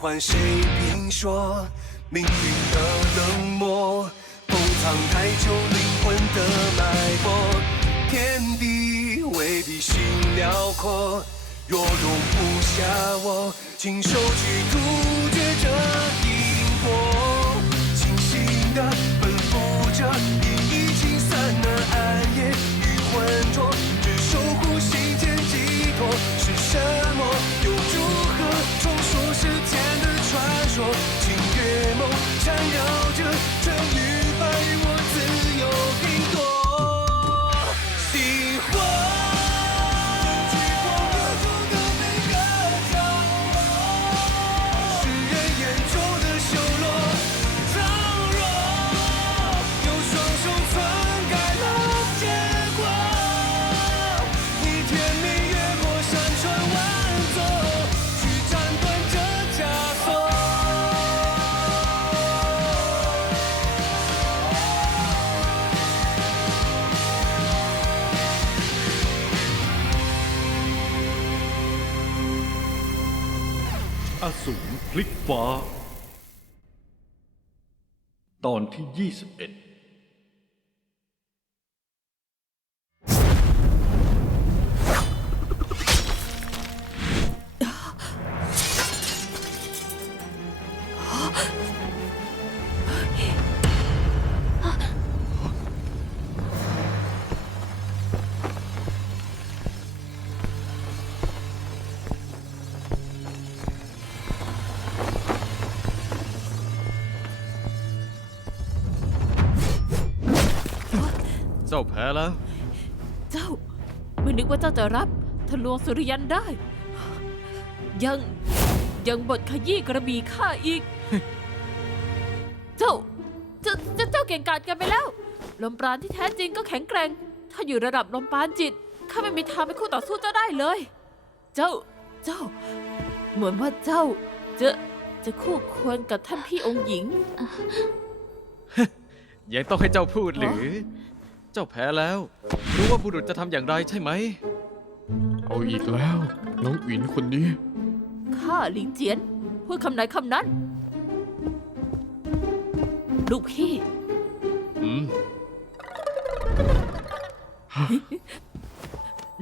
换谁评说？命运的冷漠，封藏太久灵魂的脉搏。天地未必心辽阔，若容不下我，亲手去突厥这 อสูรพลิกฟ้า ตอนที่ 21 เจ้าแพ้แล้ว เจ้า ไม่นึกว่าเจ้าจะรับทะลวงสุริยันได้ ยังยังบทขยี้กระบี่ข้าอีก เจ้าเจ้าเจ้าเจ้าเก่งกาจกันไปแล้ว ลมปราณที่แท้จริงก็แข็งแกร่ง ถ้าอยู่ระดับลมปราณจิตข้าไม่มีทางเป็นคู่ต่อสู้เจ้าได้เลย เจ้าเจ้า เหมือนว่าเจ้า จะจะคู่ควรกับท่านพี่องค์หญิง ยังต้องให้เจ้าพูดหรือเจ้าแพ้แล้ว รู้ว่าบุรุษจะทำอย่างไรใช่ไหม เอาอีกแล้ว น้องอินคนนี้ ข้าหลิงเจียนพูดคำไหนคำนั้น ลูกพี่ อืม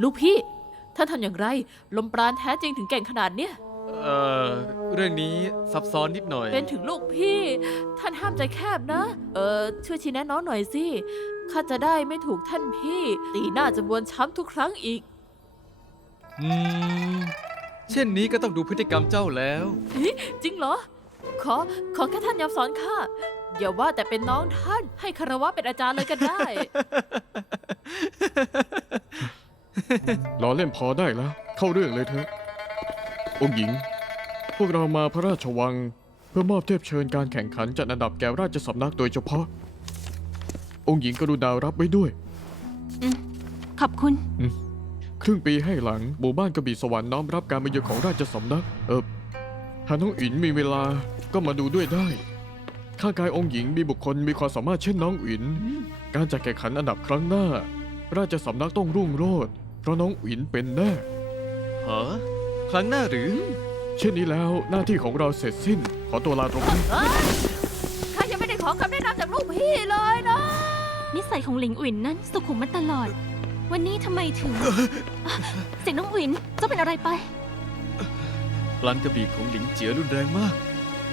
ลูกพี่ท่านทำอย่างไร ลมปราณแท้จริงถึงเก่งขนาดเนี้ย เอ่อเรื่องนี้ซับซ้อนนิดหน่อย เป็นถึงลูกพี่ ท่านห้ามใจแคบนะ เออช่วยชี้แนะน้องหน่อยสิข้าจะได้ไม่ถูกท่านพี่ ตีหน้าจะบวนช้ำทุกครั้งอีก อืม เช่นนี้ก็ต้องดูพฤติกรรมเจ้าแล้ว จริงเหรอ ขอ ขอแค่ท่านยอมสอนข้าอย่าว่าแต่เป็นน้องท่าน ให้คารวะเป็นอาจารย์เลยก็ได้ ล้อเล่นพอได้แล้ว เข้าเรื่องเลยเถอะองค์หญิง พวกเรามาพระราชวัง เพื่อมอบเทียบเชิญการแข่งขันจัดอันดับแก่ราชสำนักโดยเฉพาะ องค์หญิงกรุณารับไว้ด้วย ขอบคุณ ครึ่งปีให้หลังหมู่บ้านกระบี่สวรรค์น้อมรับการมาเยือนของราชสำนัก เออหากน้องอินมีเวลาก็มาดูด้วยได้ ข้างกายองค์หญิงมีบุคคลมีความสามารถเช่นน้องอิน การจัดแข่งขันอันดับครั้งหน้า ราชสำนักต้องรุ่งโรจน์เพราะน้องอินเป็นแน่ ฮะครั้งหน้าหรือ เช่นนี้แล้วหน้าที่ของเราเสร็จสิ้น ขอตัวลาตรงนี้ ข้ายังไม่ได้ขอคำแนะนำจากลูกพี่เลยนะ นิสัยของหลิงอุ่นนั้นสุขุมมาตลอด วันนี้ทำไมถึงอะเสียงน้องหวินเจ้าเป็นอะไรไป พลันกระบี่ของหลิงเจียรุนแรงมาก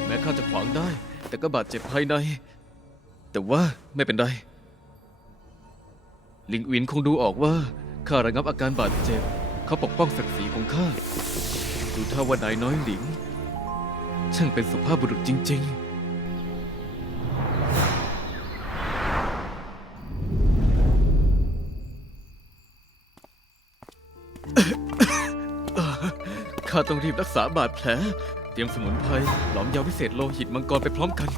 แม้ข้าจะขวางได้ แต่ก็บาดเจ็บภายใน แต่ว่าไม่เป็นไร หลิงอินคงดูออกว่าข้าระงับอาการบาดเจ็บ เขาปกป้องศักดิ์ศรีของข้า ดูท่าว่านายน้อยหลิง ช่างเป็นสุภาพบุรุษจริง ๆ ข้าต้องรีบรักษาบาดแผล เตรียมสมุนไพรหลอมยาวิเศษโลหิตมังกรไปพร้อมกัน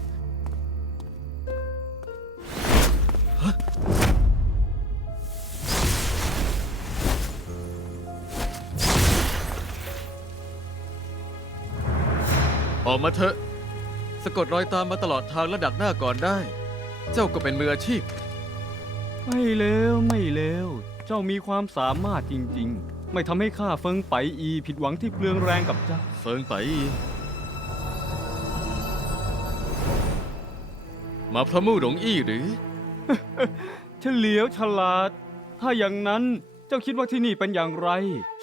อกมาเถอะ สะกดรอยตามมาตลอดทางและดักหน้าก่อนได้ เจ้าก็เป็นมืออาชีพ ไม่เลวไม่เลวเจ้ามีความสามารถจริง ๆ ไม่ทำให้ข้าเฟิงไปอีผิดหวังที่เปลืองแรงกับเจ้า เฟิงไปอีมาพระมู่หลงอี้หรือ เฉลียวฉลาด ถ้าอย่างนั้นเจ้าคิดว่าที่นี่เป็นอย่างไร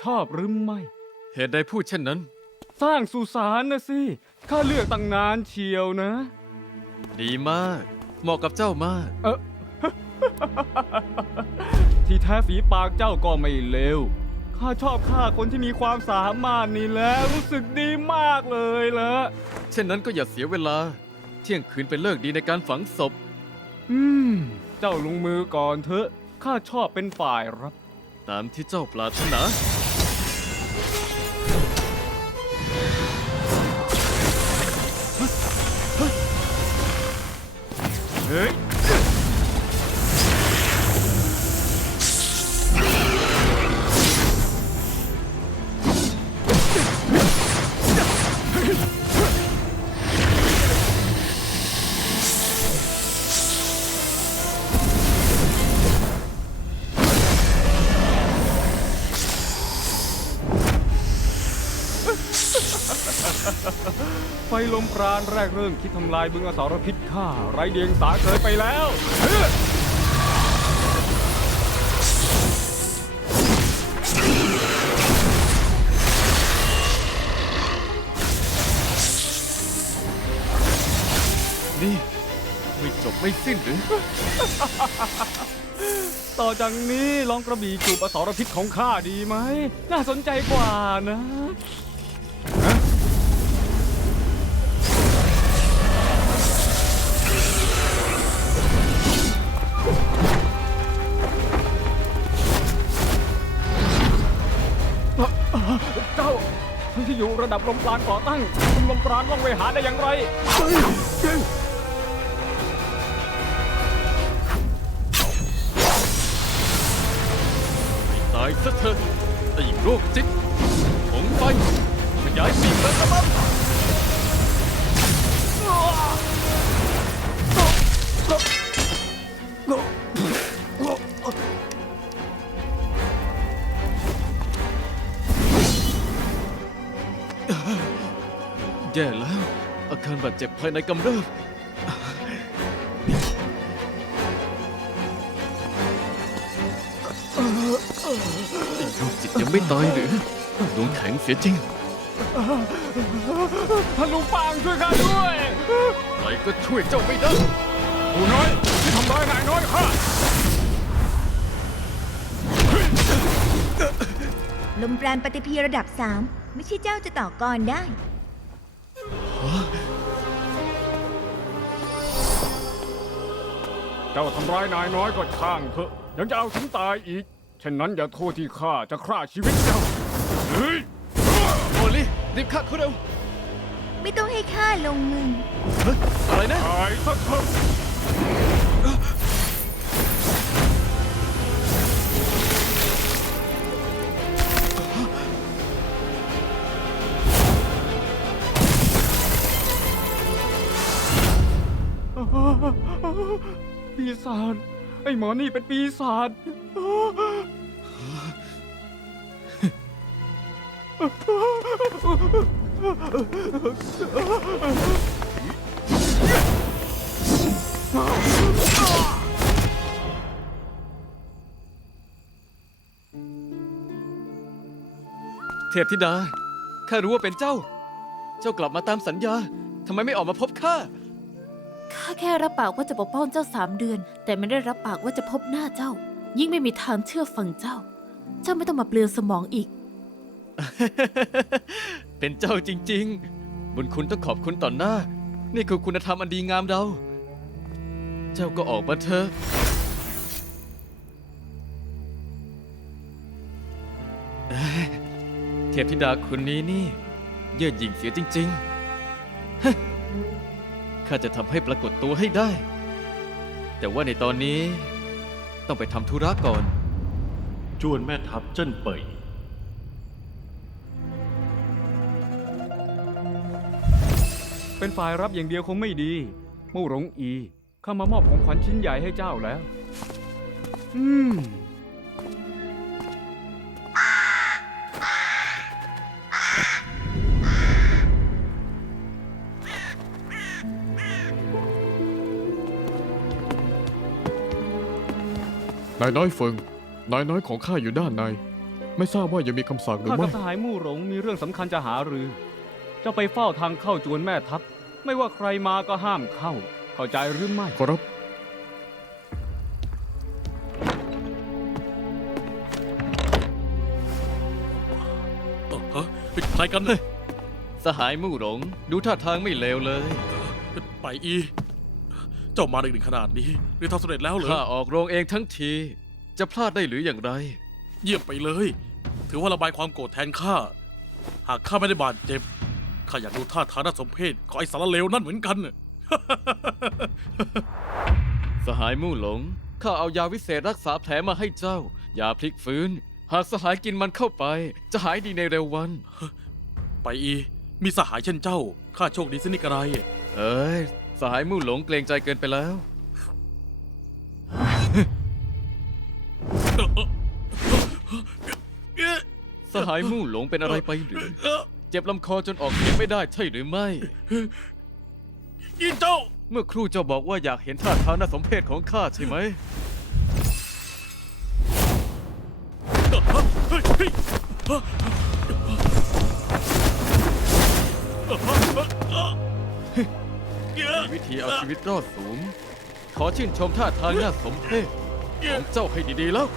ชอบหรือไม่ เหตุใดพูดเช่นนั้น สร้างสุสานนะสิข้าเลือกตั้งนานเชียวนะ ดีมาก เหมาะกับเจ้ามาก ที่แท้ฝีปากเจ้าก็ไม่เลวข้าชอบฆ่าคนที่มีความสามารถนี่แหล้วรู้สึกดีมากเลยละเช่นนั้นก็อย่าเสียเวลา เที่ยงคืนเป็นเลิกดีในการฝังศพ อืม เจ้าลงมือก่อนเถอะข้าชอบเป็นฝ่ายรับ ตามที่เจ้าปรารถนา ราณแรกเริ่มคิดทำลายบึงอสารพิษข้าไรเดียงสาเกิดไปแล้วนี่ไม่จบไม่สิ้นหรือ ต่อจากนี้ลองกระบี่จูบอสารพิษของข้าดีไหม น่าสนใจกว่านะ ดับลมปราณก่อตั้งคุณลมปราณล่องไปหาได้อย่างไร ตายซะเถอะไอ้โรคจิตของไฟขยายปีกแล้วครับ แย่แล้ว อาการบาดเจ็บภายในกำเริบไอ้โรคจิตยังไม่ตายหรือดวงแข็งเสียจริงท่านลุงปางช่วยข้าด้วยใครก็ช่วยเจ้าไม่ได้ผู้น้อยที่ทำร้ายนายน้อยข้าลมปราณปฏิพีระดับสามไม่ใช่เจ้าจะต่อกรได้ เจ้าทำร้ายนายน้อยก็ช่างเถอะ ยังจะเอาถึงตายอีกเช่นนั้นอย่าโทษที่ข้าจะฆ่าชีวิตเจ้าเฮ้ยโอลิรีบฆ่าเขาเร็วไม่ต้องให้ข้าลงมือเฮ้ยอะไรนะ ตายซะเถอะ ปีศาจไอ้หมอนี่เป็นปีศาจเทพธิดา ข้ารู้ว่าเป็นเจ้า เจ้ากลับมาตามสัญญา ทำไมไม่ออกมาพบข้า ข้าแค่รับปากว่าจะปกป้องเจ้าสามเดือน แต่ไม่ได้รับปากว่าจะพบหน้าเจ้า ยิ่งไม่มีทางเชื่อฟังเจ้า เจ้าไม่ต้องมาเปลืองสมองอีก เป็นเจ้าจริง ๆ บุญคุณต้องขอบคุณต่อหน้า นี่คือคุณธรรมอันดีงามเรา เจ้าก็ออกมาเถอะเทพธิดาคนนี้นี่ เยื่อหยิ่งเสียจริง ๆ ข้าจะทำให้ปรากฏตัวให้ได้ แต่ว่าในตอนนี้ต้องไปทำธุระก่อน จวนแม่ทัพเจิ้นเป่ยเป็นฝ่ายรับอย่างเดียวคงไม่ดีมู่หลงอีข้ามามอบของขวัญชิ้นใหญ่ให้เจ้าแล้ว อืม นายน้อยเฟิงนายน้อยของข้าอยู่ด้านใน ไม่ทราบว่ายังมีคำสั่งหรือข้าไม่กับสหายมู่หลงมีเรื่องสำคัญจะหารือ เจ้าไปเฝ้าทางเข้าจวนแม่ทัพ ไม่ว่าใครมาก็ห้ามเข้า เข้าใจหรือไม่ ขอรับ ฮะเป็นใครกันเนี่ยสหายมู่หลง ดูท่าทางไม่เลวเลย ไปอี เจ้ามาดึกๆขนาดนี้หรือทำสำเร็จแล้วเหรอ ข้าออกโรงเองทั้งที จะพลาดได้หรืออย่างไร เยี่ยมไปเลย ถือว่าระบายความโกรธแทนข้า หากข้าไม่ได้บาดเจ็บ ข้าอยากดูท่าทางน่าสมเพชของไอ้สารเลวนั่นเหมือนกันน่ะ สหายมู่หลง ข้าเอายาวิเศษรักษาแผลมาให้เจ้า ยาพลิกฟื้น หากสหายกินมันเข้าไป จะหายดีในเร็ววัน ไปอี มีสหายเช่นเจ้า ข้าโชคดีสินิกอะไร เอ้ย สหายมู่หลงเกรงใจเกินไปแล้ว สหายมู่หลงเป็นอะไรไปหรือ เจ็บลำคอจนออกเสียงไม่ได้ใช่หรือไม่ ยินเจ้า เมื่อครู่เจ้าบอกว่าอยากเห็นท่าทางน่าสมเพชของข้าใช่ไหม มีวิธีเอาชีวิตรอดสูง ขอชื่นชมท่าทางน่าสมเพชของเจ้าให้ดีๆแล้ว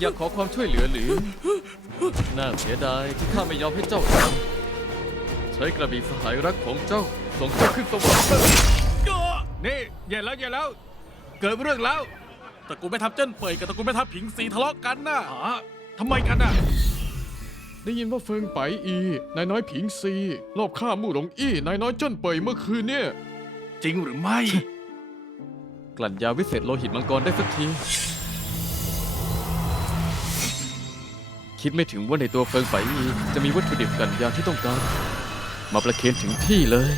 อยากขอความช่วยเหลือหรือ น่าเสียดายที่ข้าไม่ยอมให้เจ้าทำใช้กระบี่สหายรักของเจ้าส่งเจ้าขึ้นสวรรค์ นี่อย่าแล้วอย่าแล้ว เกิดเรื่องแล้วตระกูลแม่ทัพเจิ้นเป่ยกับตระกูลแม่ทัพผิงสีทะเลาะกันน่ะหาทำไมกันน่ะ ได้ยินว่าเฟิงไปอีนายน้อยผิงซีรอบฆ่ามู่หลงอี้นายน้อยเจิ้นเป่ยเมื่อคืนเนี่ย จริงหรือไม่ กลั่นยาวิเศษโลหิตมังกรได้สักที คิดไม่ถึงว่าในตัวเฟิงไปอีจะมีวัตถุดิบกลั่นยาที่ต้องการ มาประเคนถึงที่เลย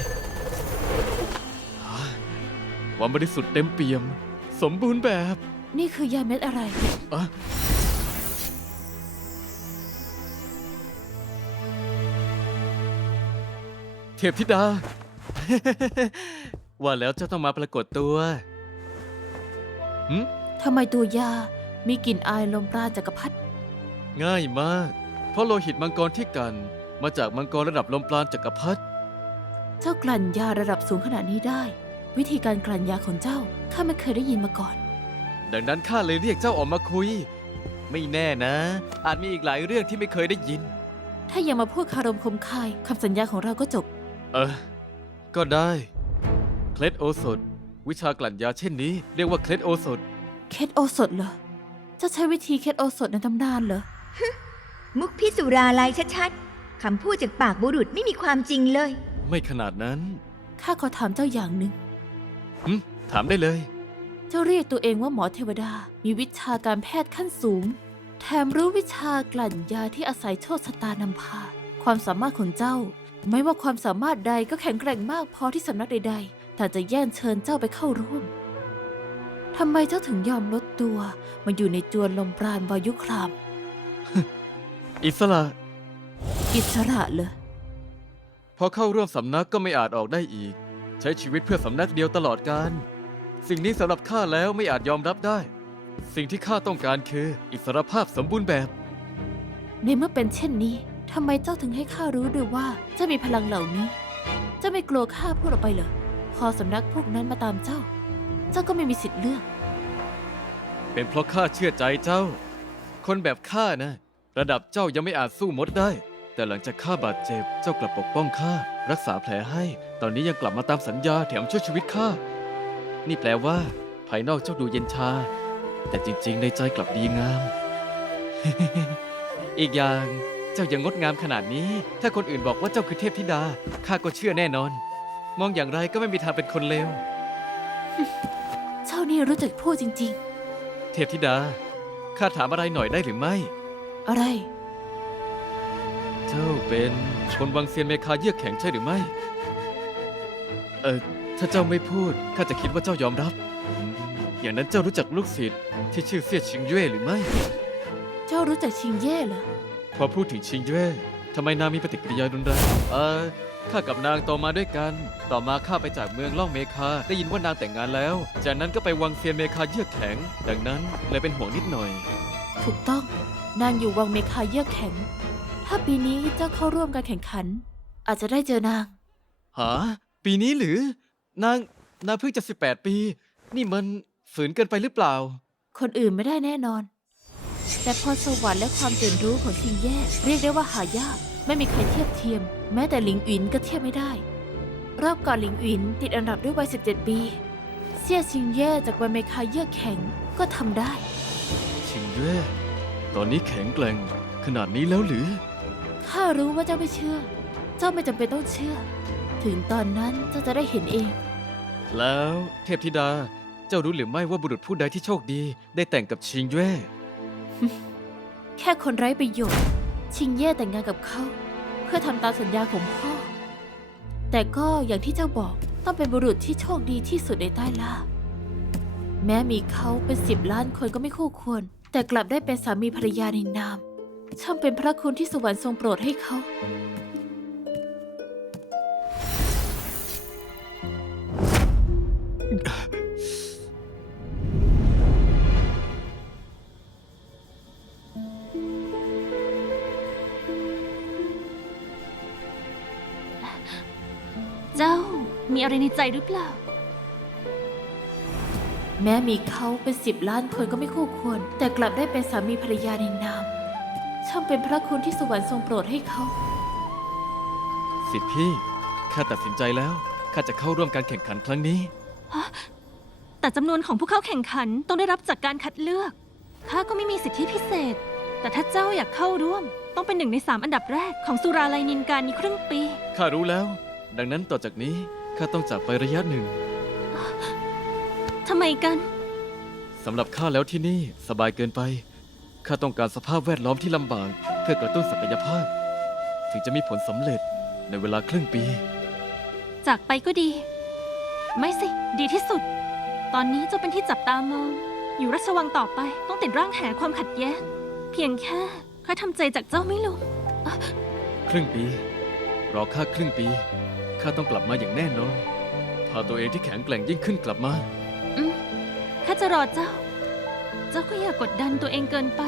ความบริสุทธิ์เต็มเปี่ยม สมบูรณ์แบบนี่คือยาเม็ดอะไร อะเทพธิดา ว่าแล้วเจ้าต้องมาปรากฏตัวหืมทำไมตัวยา มีกลิ่นอายลมปราณจักรพรรดิ ง่ายมาก เพราะโลหิตมังกรที่กัน มาจากมังกรระดับลมปราณจักรพรรดิ เจ้ากลั่นยาระดับสูงขนาดนี้ได้ วิธีการกลั่นยาของเจ้าข้าไม่เคยได้ยินมาก่อน ดังนั้นข้าเลยเรียกเจ้าออกมาคุย ไม่แน่นะ อาจมีอีกหลายเรื่องที่ไม่เคยได้ยิน ถ้ายังมาพูดคารมคมคายคำสัญญาของเราก็จบ เออ ก็ได้ เคล็ดโอสถ วิชากลั่นยาเช่นนี้ เรียกว่าเคล็ดโอสถ เคสโอสถเหรอ เจ้าใช้วิธีเคสโอสถในตำนานเหรอ มุกพิสุราลายชัดๆ คำพูดจากปากบุรุษไม่มีความจริงเลย ไม่ขนาดนั้น ข้าขอถามเจ้าอย่างหนึ่ง หึถามได้เลย เจ้าเรียกตัวเองว่าหมอเทวดา มีวิชาการแพทย์ขั้นสูง แถมรู้วิชากลั่นยาที่อาศัยโชคชะตานำพา ความสามารถของเจ้า ไม่ว่าความสามารถใดก็แข็งแกร่งมากพอที่สำนักใด ๆ แต่จะแย่งเชิญเจ้าไปเข้าร่วม ทำไมเจ้าถึงยอมลดตัว มาอยู่ในจวนลมปราณวายุคราม อิสระ อิสระเลย พอเข้าร่วมสำนักก็ไม่อาจออกได้อีก ใช้ชีวิตเพื่อสำนักเดียวตลอดการ สิ่งนี้สำหรับข้าแล้วไม่อาจยอมรับได้ สิ่งที่ข้าต้องการคืออิสรภาพสมบูรณ์แบบ ในเมื่อเป็นเช่นนี้ทำไมเจ้าถึงให้ข้ารู้ด้วยว่าเจ้ามีพลังเหล่านี้ เจ้าไม่กลัวข้าพูดออกไปเหรอพอสำนักพวกนั้นมาตามเจ้า เจ้าก็ไม่มีสิทธิ์เลือก เป็นเพราะข้าเชื่อใจเจ้า คนแบบข้านะ ระดับเจ้ายังไม่อาจสู้มดได้ แต่หลังจากข้าบาดเจ็บ เจ้ากลับปกป้องข้ารักษาแผลให้ ตอนนี้ยังกลับมาตามสัญญาแถมช่วยชีวิตข้า นี่แปลว่า ภายนอกเจ้าดูเย็นชา แต่จริงๆ ในใจกลับดีงาม อีกอย่างเจ้ายังงดงามขนาดนี้ ถ้าคนอื่นบอกว่าเจ้าคือเทพธิดา ข้าก็เชื่อแน่นอน มองอย่างไรก็ไม่มีทางเป็นคนเลว เจ้านี่รู้จักพูดจริง เทพธิดา ข้าถามอะไรหน่อยได้หรือไม่ ๆ อะไร เจ้าเป็นคนวังเซียนเมคาเยือกแข็งใช่หรือไม่ เออถ้าเจ้าไม่พูดข้าจะคิดว่าเจ้ายอมรับอืมอย่างนั้นเจ้ารู้จักลูกศิษย์ที่ชื่อเสี่ยชิงเย่หรือไม่ เจ้ารู้จักชิงเย่เหรอ พอพูดถึงชิงเย่ทำไมนางมีปฏิกิริยารุนแรงเออข้ากับนางโตมาด้วยกัน ต่อมาข้าไปจากเมืองล่องเมคา ได้ยินว่านางแต่งงานแล้ว จากนั้นก็ไปวังเซียนเมคาเยือกแข็ง ดังนั้นเลยเป็นห่วงนิดหน่อย ถูกต้อง นางอยู่วังเมคาเยือกแข็ง ถ้าปีนี้เจ้าเข้าร่วมการแข่งขัน อาจจะได้เจอนาง หา ปีนี้หรือ นางนางเพิ่งจะสิบแปดปี นี่มันฝืนเกินไปหรือเปล่า คนอื่นไม่ได้แน่นอน แต่พรสวรรค์และความตื่นรู้ของชิงเย่เรียกได้ว่าหายาก ไม่มีใครเทียบเทียม แม้แต่หลิงอินก็เทียบไม่ได้ รอบก่อนหลิงอินติดอันดับด้วยวัย 17 ปีเสี่ยชิงเย่จากวันเมคาเยือกแข็งก็ทำได้ ชิงเย่ตอนนี้แข็งแกร่งขนาดนี้แล้วหรือ ข้ารู้ว่าเจ้าไม่เชื่อ เจ้าไม่จำเป็นต้องเชื่อ ถึงตอนนั้นเจ้าจะได้เห็นเอง แล้วเทพธิดาเจ้ารู้หรือไม่ว่าบุรุษผู้ใดที่โชคดี ได้แต่งกับชิงเย่แค่คนไร้ประโยชน์ ชิงเย่แต่งงานกับเขา เพื่อทำตามสัญญาของพ่อ แต่ก็อย่างที่เจ้าบอกต้องเป็นบุรุษที่โชคดีที่สุดในใต้ล่าแม้มีเขาเป็นสิบล้านคนก็ไม่คู่ควร แต่กลับได้เป็นสามีภรรยาในนาม ช่างเป็นพระคุณที่สวรรค์ทรงโปรดให้เขา มีอะไรในใจหรือเปล่า แม้มีเขาเป็นสิบล้านคนก็ไม่คู่ควร แต่กลับได้เป็นสามีภรรยาในนาม ช่างเป็นพระคุณที่สวรรค์ทรงโปรดให้เขา สิทธิพี่ ข้าตัดสินใจแล้ว ข้าจะเข้าร่วมการแข่งขันครั้งนี้ แต่จำนวนของผู้เข้าแข่งขันต้องได้รับจากการคัดเลือก ข้าก็ไม่มีสิทธิพิเศษ แต่ถ้าเจ้าอยากเข้าร่วม ต้องเป็นหนึ่งในสามอันดับแรกของสุราลัยนินการนี้ครึ่งปี ข้ารู้แล้ว ดังนั้นต่อจากนี้ ข้าต้องจากไประยะหนึ่งทำไมกัน สำหรับข้าแล้วที่นี่สบายเกินไป ข้าต้องการสภาพแวดล้อมที่ลำบากเพื่อกระตุ้นศักยภาพ ถึงจะมีผลสำเร็จในเวลาครึ่งปี จากไปก็ดี ไม่สิ ดีที่สุด ตอนนี้เจ้าเป็นที่จับตามอง อยู่ราชวังต่อไปต้องติดร่างแหความขัดแย้ง เพียงแค่ข้าทำใจจากเจ้าไม่ลง ครึ่งปี รอข้าครึ่งปี ข้าต้องกลับมาอย่างแน่นอนพาตัวเองที่แข็งแกร่งยิ่งขึ้นกลับมา อืมข้าจะรอเจ้า เจ้าก็อย่ากกดดันตัวเองเกินไป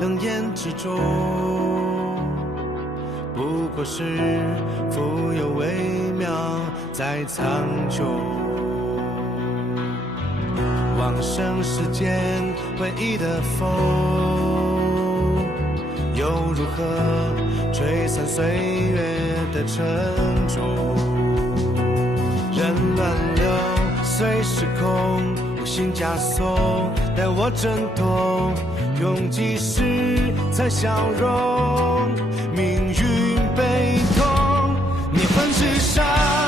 冷眼之中，不过是蜉蝣微妙在苍穹。往生世间唯一的风，又如何吹散岁月的沉重？人乱流，随时空，无心枷锁，待我挣脱，用几世才消融，命运悲痛，逆风之上。